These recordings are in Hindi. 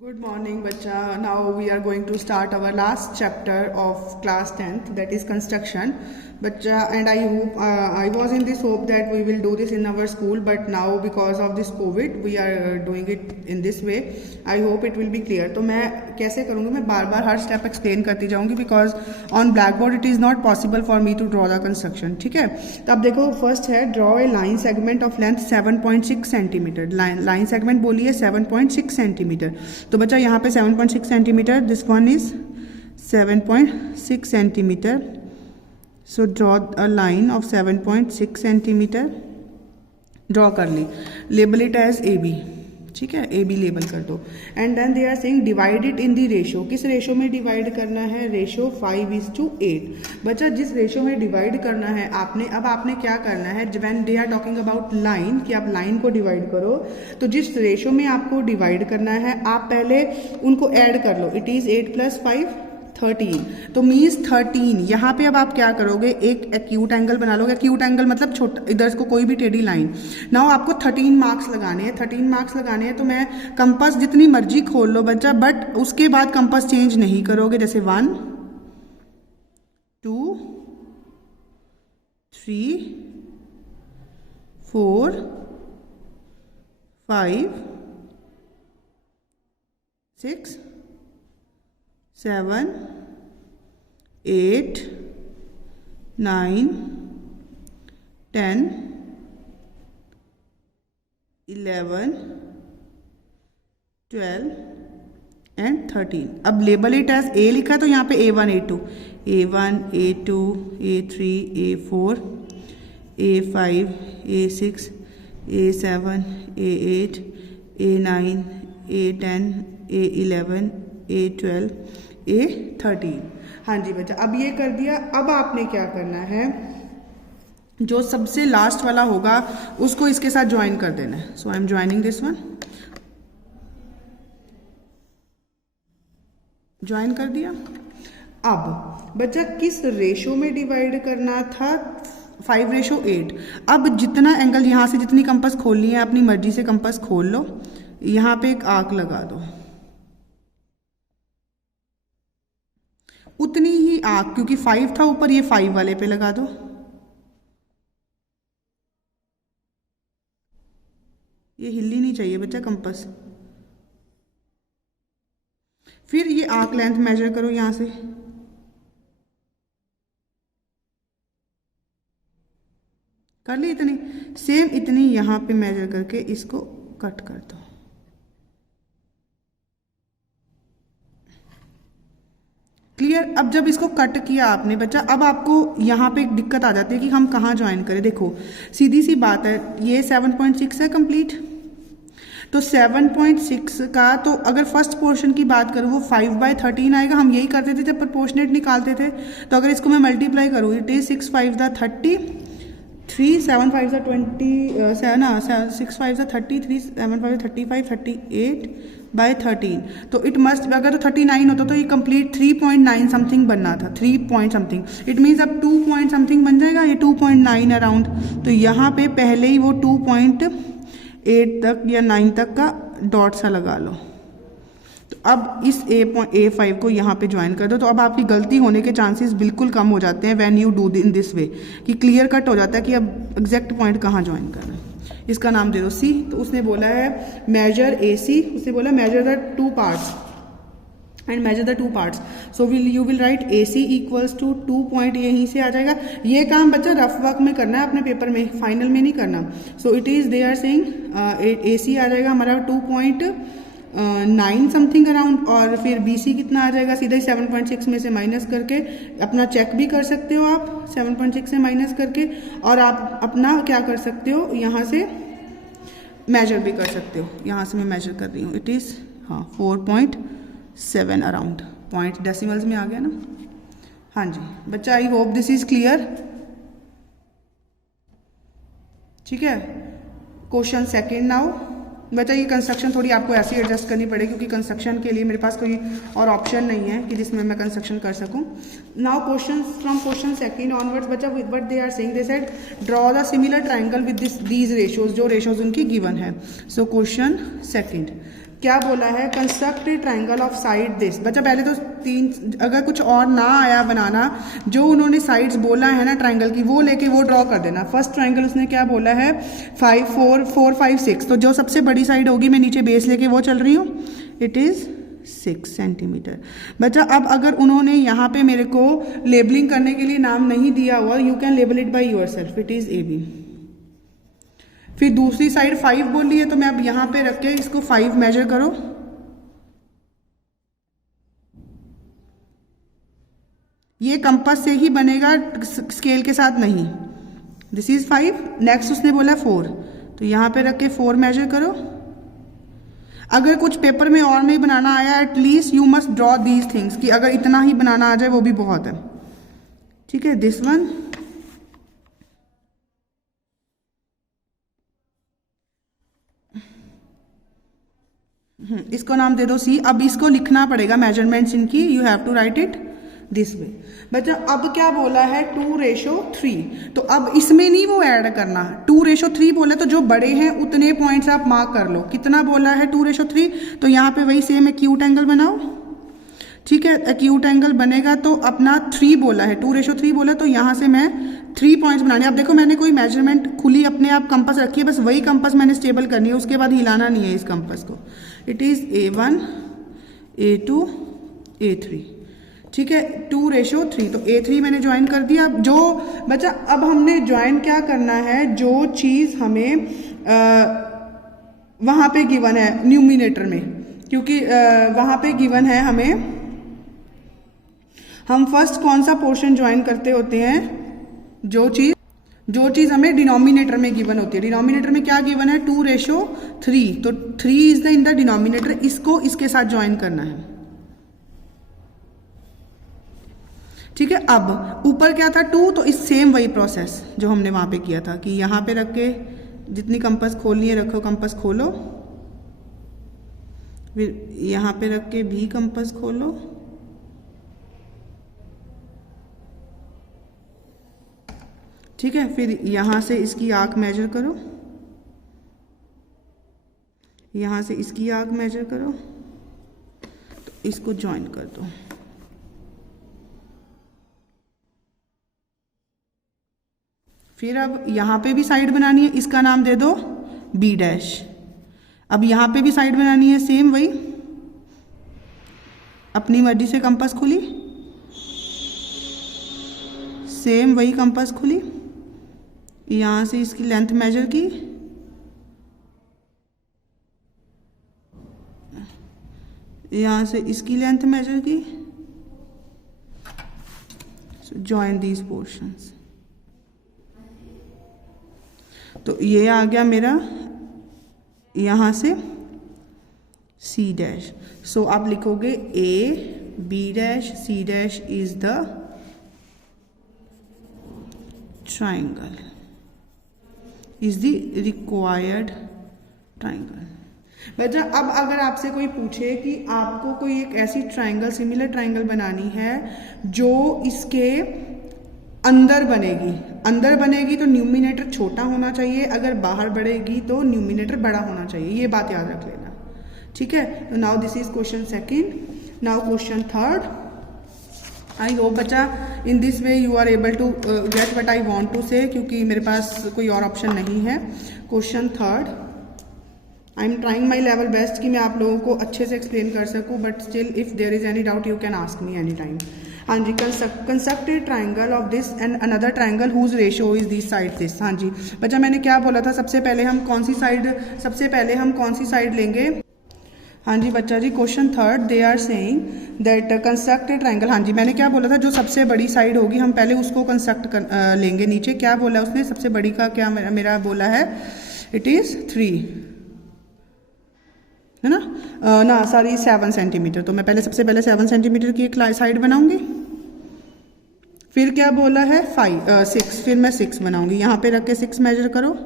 Good morning, bacha. Now we are going to start our last chapter of class 10th, that is construction. Bacha, and I hope I was in this hope that we will do this in our school, but now because of this COVID we are doing it in this way. I hope it will be clear. तो मैं कैसे करूँगी, मैं बार बार हर स्टेप एक्सप्लेन करती जाऊँगी because on blackboard it is not possible for me to draw the construction. ठीक है, तो अब देखो फर्स्ट है draw a line segment of length 7.6 centimetre. Line segment बोलिए 7.6 सेंटीमीटर. तो बच्चा यहाँ पे 7.6 centimetre, this one is 7.6 centimetre. So draw a line of 7.6 centimetre. Draw कर ली, label it as A B. ठीक है, ए बी लेबल कर दो. And then they are saying divide it in the ratio. किस रेशो में डिवाइड करना है? रेशो 5:8. बच्चा जिस रेशो में डिवाइड करना है आपने, अब आपने क्या करना है, when they are talking about line कि आप लाइन को डिवाइड करो, तो जिस रेशो में आपको डिवाइड करना है आप पहले उनको ऐड कर लो. It is 8 + 5 13. तो मीन्स 13. यहाँ पे अब आप क्या करोगे, एक एक्यूट एंगल बना लोगे. एक्यूट एंगल मतलब छोटा, इधर को कोई भी टेढ़ी लाइन. नाउ आपको 13 मार्क्स लगाने हैं. 13 मार्क्स लगाने हैं तो मैं कंपास जितनी मर्जी खोल लो बच्चा, बट उसके बाद कंपास चेंज नहीं करोगे. जैसे 1 2 3 4 5 6 7 8 9 10 11 12 एंड 13. अब लेबल इट एज ए लिखा तो यहाँ पे A1 A2 A1 A2 A3 A4 A5 A6 A7 A8 A9 A10 A11 A12 A13. हाँ जी बच्चा, अब ये कर दिया. अब आपने क्या करना है, जो सबसे लास्ट वाला होगा उसको इसके साथ ज्वाइन कर देना है. So I am joining this one. Join कर दिया. अब बच्चा किस रेशो में डिवाइड करना था? 5:8. अब जितना एंगल यहाँ से जितनी कंपास खोलनी है अपनी मर्जी से कंपास खोल लो. यहाँ पे एक आर्क लगा दो, उतनी ही आर्क, क्योंकि 5 था ऊपर, ये 5 वाले पे लगा दो. ये हिलनी नहीं चाहिए बच्चा कंपास. फिर ये आर्क लेंथ मेजर करो यहां से. कर ली इतनी. सेम इतनी यहां पे मेजर करके इसको कट कर दो. क्लियर. अब जब इसको कट किया आपने बच्चा, अब आपको यहाँ पे एक दिक्कत आ जाती है कि हम कहाँ ज्वाइन करें. देखो सीधी सी बात है, ये 7.6 है कंप्लीट. तो 7.6 का, तो अगर फर्स्ट पोर्शन की बात करूँ वो 5/13 आएगा. हम यही करते थे जब प्रोपोर्शनेट निकालते थे. तो अगर इसको मैं मल्टीप्लाई करूँ, इट इज 6 5 30 3 7 5 20 6 5 33 7 5 35 38/13. तो इट मस्ट, अगर तो 39 होता तो ये कंप्लीट 3.9 समथिंग बनना था. 3 पॉइंट समथिंग. इट मीन्स अब 2 पॉइंट समथिंग बन जाएगा. ये 2.9 अराउंड. तो यहाँ पे पहले ही वो 2.8 तक या 9 तक का डॉट सा लगा लो. तो अब इस A5 को यहाँ पे ज्वाइन कर दो. तो अब आपकी गलती होने के चांसेस बिल्कुल कम हो जाते हैं when you do in this वे, कि क्लियर कट हो जाता है कि अब एग्जैक्ट पॉइंट कहाँ ज्वाइन करना है. इसका नाम दे दो C. तो उसने बोला है मेजर AC, उसने बोला measure the 2 parts and measure the 2 parts. So you will write AC = 2 point. यहीं से आ जाएगा. ये काम बच्चा रफ वर्क में करना है अपने पेपर में, फाइनल में नहीं करना. So it is, they are saying AC आ जाएगा हमारा 2.9 समथिंग अराउंड. और फिर BC कितना आ जाएगा, सीधा ही 7.6 में से माइनस करके अपना चेक भी कर सकते हो आप 7.6 से माइनस करके. और आप अपना क्या कर सकते हो, यहाँ से मेजर भी कर सकते हो. यहाँ से मैं मेजर कर रही हूँ. It is 4.7 around. Point decimals में आ गया ना. हाँ जी बच्चा, I hope this is clear. ठीक है. Question second now. बच्चा ये कंस्ट्रक्शन थोड़ी आपको ऐसे ही एडजस्ट करनी पड़ेगी, क्योंकि कंस्ट्रक्शन के लिए मेरे पास कोई और ऑप्शन नहीं है कि जिसमें मैं कंस्ट्रक्शन कर सकूं. Now question from question second onwards बच्चा, with what they are saying, they said draw the similar triangle with these ratios, जो रेशियोज उनकी गिवन है. सो क्वेश्चन सेकंड, क्या बोला है, construct a triangle of side this. बच्चा पहले तो तीन, अगर कुछ और ना आया बनाना, जो उन्होंने साइड्स बोला है ना ट्राइंगल की, वो लेके वो ड्रॉ कर देना। फर्स्ट ट्राइंगल उसने क्या बोला है, 5 4 4 5 6, तो जो सबसे बड़ी साइड होगी मैं नीचे बेस लेके वो चल रही हूँ, इट इज़ 6 सेंटीमीटर। बच्चा अब अगर उन्होंने यहाँ पे मेरे को लेबलिंग करने के लिए नाम नहीं दिया हुआ, you can label it by your self, it is AB। फिर दूसरी साइड 5 बोली है, तो मैं अब यहां पे रख के इसको 5 मेजर करो। ये कंपास से ही बनेगा, स्केल के साथ नहीं। This is 5। नेक्स्ट उसने बोला 4, तो यहां पे रख के 4 मेजर करो। अगर कुछ पेपर में और नहीं बनाना आया, at least you must draw these things, कि अगर इतना ही बनाना आ जाए वो भी बहुत है। ठीक है, दिस वन, इसको नाम दे दो C। अब इसको लिखना पड़ेगा मेजरमेंट्स इनकी, you have to write it this way. बच्चा अब क्या बोला है, 2:3, तो अब इसमें नहीं वो ऐड करना, 2:3 बोला, तो जो बड़े हैं उतने पॉइंट्स आप मार्क कर लो। कितना बोला है, 2:3, तो यहाँ पे वही सेम एक्यूट एंगल बनाओ। ठीक है, एक्यूट एंगल बनेगा तो अपना 3 बोला है, 2:3 बोला, तो यहाँ से मैं 3 पॉइंट्स बनाने। अब देखो मैंने कोई मेजरमेंट खुली अपने आप कंपास रखी है, बस वही कंपास मैंने स्टेबल करनी है, उसके बाद हिलाना नहीं है इस कंपास को। It is A1 A2 A3। ठीक है, 2:3, तो A3 मैंने ज्वाइन कर दिया। जो बच्चा अब हमने ज्वाइन क्या करना है, जो चीज हमें वहां पे गिवन है न्यूमिनेटर में, क्योंकि वहां पे गिवन है हमें, हम फर्स्ट कौन सा पोर्शन ज्वाइन करते होते हैं, जो चीज हमें डिनोमिनेटर में गिवन होती है। डिनोमिनेटर में क्या गिवन है, 2:3, तो 3 is the in the denominator, इसको इसके साथ ज्वाइन करना है। ठीक है, अब ऊपर क्या था 2, तो इस सेम वही प्रोसेस जो हमने वहां पे किया था, कि यहां पे रख के जितनी कंपास खोलनी है रखो, कंपास खोलो, फिर यहां पे रख के भी कंपास खोलो, ठीक है, फिर यहां से इसकी आर्क मेजर करो, यहां से इसकी आर्क मेजर करो, तो इसको ज्वाइन कर दो। फिर अब यहां पे भी साइड बनानी है, इसका नाम दे दो B'। अब यहां पे भी साइड बनानी है, सेम वही, अपनी मर्जी से कंपास खुली, सेम वही कंपास खुली, यहां से इसकी लेंथ मेजर की, यहां से इसकी लेंथ मेजर की, जॉइन दीज पोर्शंस। तो ये आ गया मेरा यहां से C'। सो आप लिखोगे A B' C' is the triangle, is the required triangle। बच्चा अब अगर आपसे कोई पूछे कि आपको कोई एक ऐसी ट्राइंगल, सिमिलर ट्राइंगल बनानी है जो इसके अंदर बनेगी तो न्यूमिनेटर छोटा होना चाहिए, अगर बाहर बढ़ेगी तो न्यूमिनेटर बड़ा होना चाहिए, ये बात याद रख लेना। ठीक है, तो now this is question second. Now question third. I hope बच्चा in this way you are able to get what I want to say, क्योंकि मेरे पास कोई और ऑप्शन नहीं है। Question third, I am trying my level best कि मैं आप लोगों को अच्छे से एक्सप्लेन कर सकूं, but still if there is any doubt you can ask me any time. हाँ जी, construct a triangle of this and another triangle whose ratio is this side this. हाँ जी बच्चा, मैंने क्या बोला था, सबसे पहले हम कौन सी साइड लेंगे। हाँ जी बच्चा जी, question third, they are saying that construct a triangle. हाँ जी, मैंने क्या बोला था, जो सबसे बड़ी साइड होगी हम पहले उसको कंस्ट्रक्ट लेंगे। नीचे क्या बोला उसने, सबसे बड़ी का क्या मेरा बोला है, इट इज 3 है ना सॉरी 7 सेंटीमीटर। तो मैं सबसे पहले 7 सेंटीमीटर की एक साइड बनाऊंगी। फिर क्या बोला है 6, फिर मैं 6 बनाऊंगी, यहाँ पे रख के 6 मेजर करो।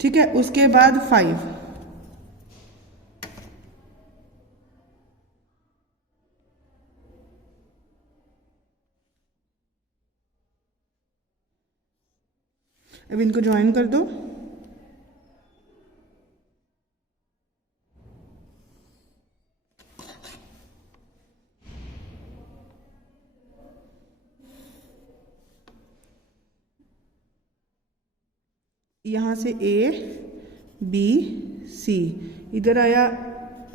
ठीक है, उसके बाद 5, अब इनको ज्वाइन कर दो। यहाँ से A B C, इधर आया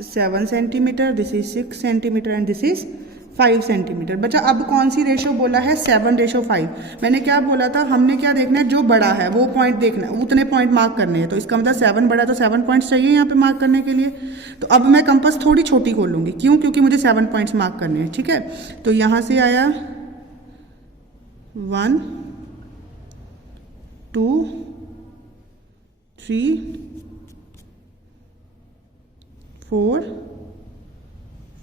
7 centimetre, this is 6 centimetre and this is 5 centimetre. बच्चा अब कौन सी रेशो बोला है? 7:5। मैंने क्या बोला था, हमने क्या देखना है, जो बड़ा है वो पॉइंट देखना है, उतने पॉइंट मार्क करने हैं। तो इसका मतलब 7 बड़ा है तो 7 पॉइंट्स चाहिए यहाँ पे मार्क करने के लिए। तो अब मैं कंपास थोड़ी छोटी खोलूंगी, क्यों? क्योंकि मुझे 7 पॉइंट्स मार्क करने हैं, ठीक है। तो यहाँ से आया 1 2 3 4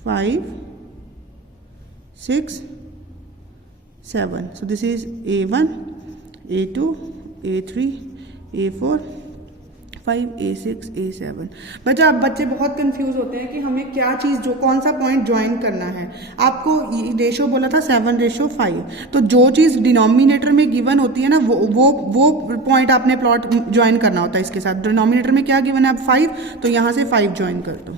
5 6 7। So this is A1 A2 A3 A4 5 A6 A7। बच्चा अब बच्चे बहुत कंफ्यूज होते हैं कि हमें क्या चीज़, जो कौन सा पॉइंट ज्वाइन करना है। आपको रेशो बोला था 7:5, तो जो चीज़ डिनोमिनेटर में गिवन होती है ना, वो पॉइंट आपने प्लॉट ज्वाइन करना होता है इसके साथ। डिनोमिनेटर में क्या गिवन है? अब 5, तो यहाँ से 5 ज्वाइन कर दो।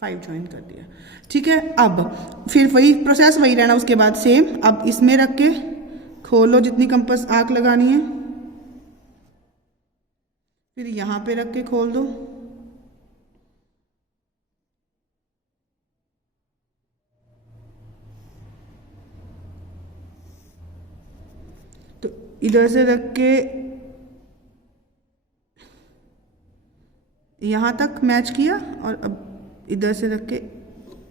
5 ज्वाइन कर दिया, ठीक है। अब फिर वही प्रोसेस वही रहना, उसके बाद सेम। अब इसमें रख के खोलो जितनी कंपास आंख लगानी है, फिर यहां पे रख के खोल दो। तो इधर से रख के यहां तक मैच किया, और अब इधर से रख के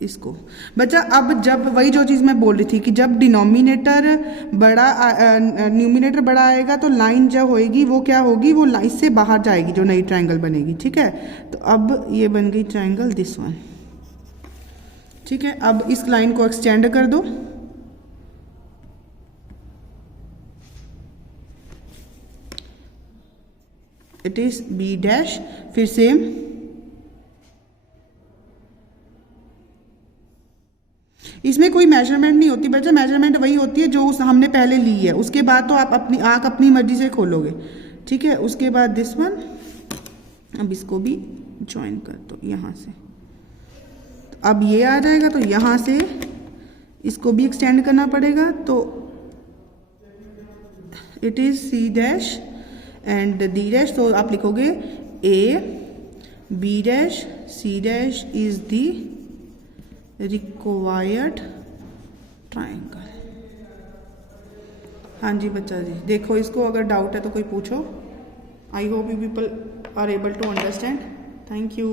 इसको। बच्चा अब जब वही जो चीज़ मैं बोल रही थी कि जब डिनोमिनेटर बड़ा न्यूमिनेटर बड़ा आएगा तो लाइन जो होएगी वो क्या होगी, वो लाइन से बाहर जाएगी, जो नई ट्रायंगल बनेगी, ठीक है। तो अब ये बन गई ट्रायंगल दिस वन, ठीक है। अब इस लाइन को एक्सटेंड कर दो। इट इज B', फिर सेम इसमें कोई मेजरमेंट नहीं होती बच्चा, मेजरमेंट वही होती है जो हमने पहले ली है। उसके बाद तो आप अपनी आंख अपनी मर्जी से खोलोगे, ठीक है। उसके बाद दिस वन, अब इसको भी ज्वाइन कर दो यहाँ से। तो अब ये आ जाएगा, तो यहाँ से इसको भी एक्सटेंड करना पड़ेगा। तो it is C' and D', तो आप लिखोगे A B' C' is the required triangle. हाँ जी बच्चा जी, देखो इसको, अगर डाउट है तो कोई पूछो। I hope you people are able to understand. Thank you.